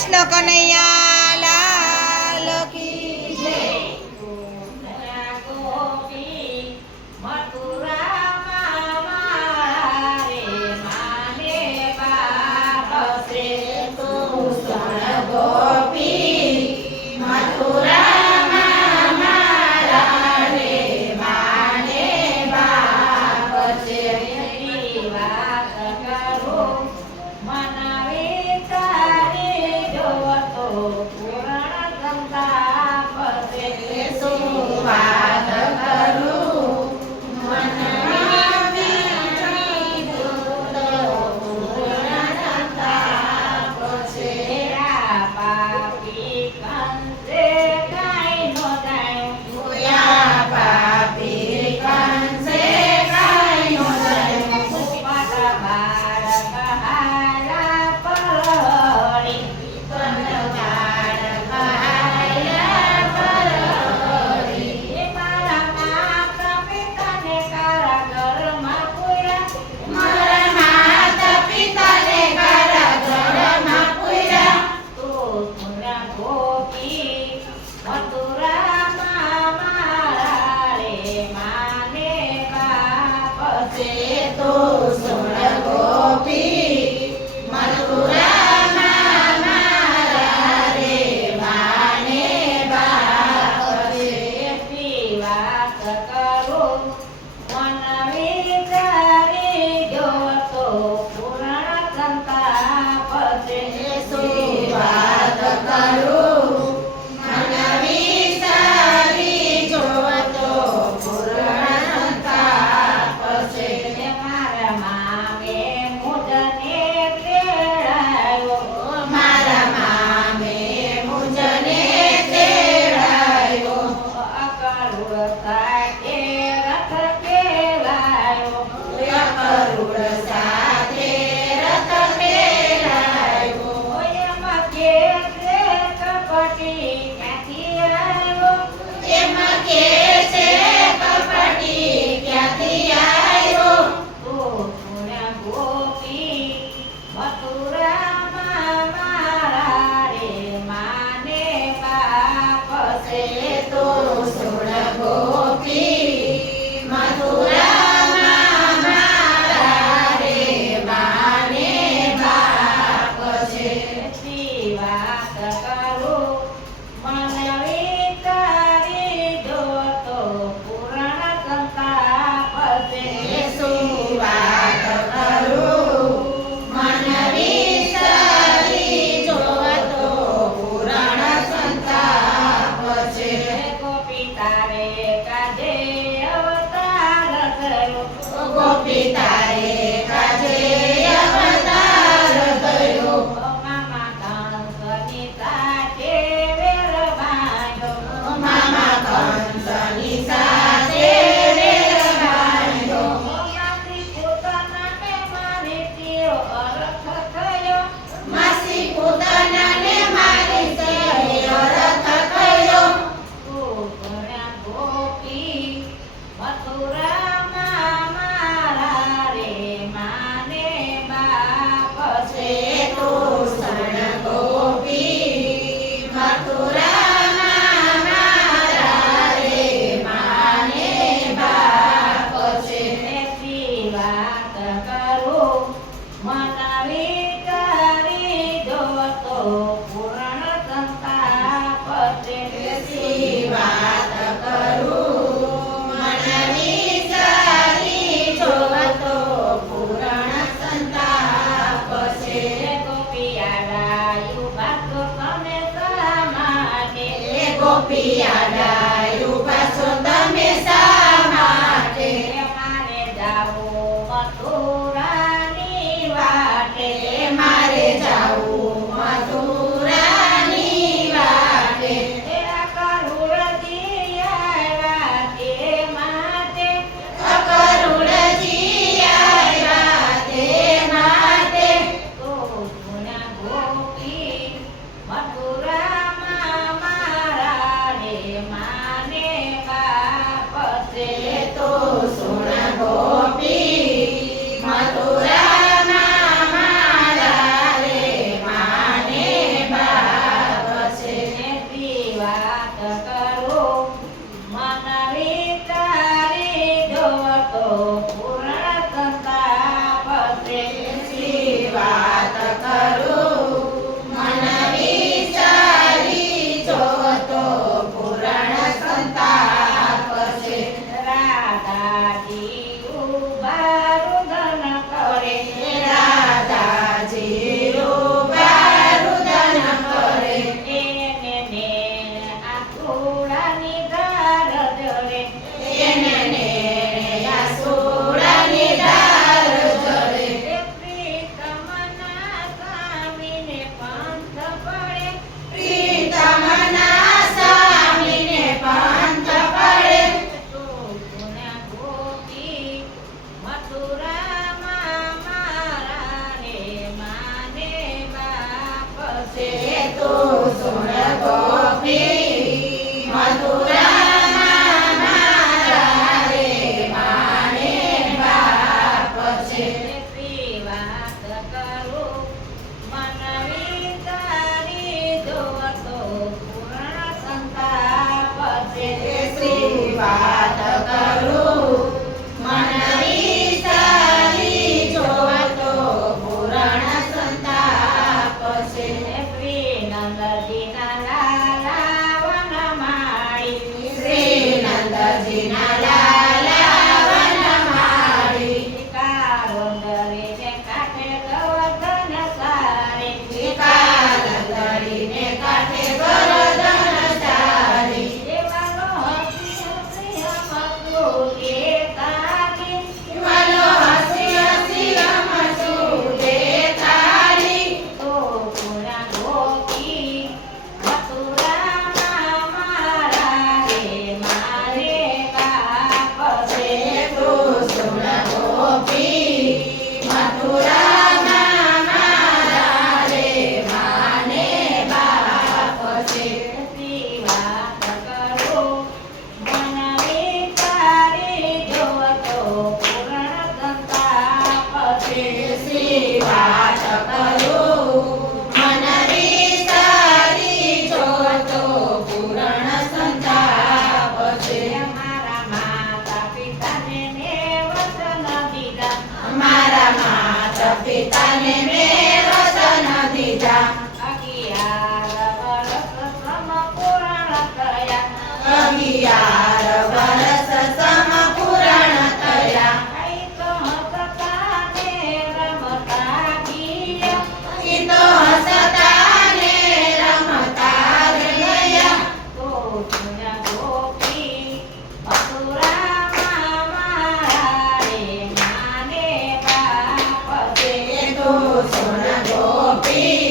કૃષ્ણ કનૈયા 中入 അപൂർവ पिता ने मेरे Sim.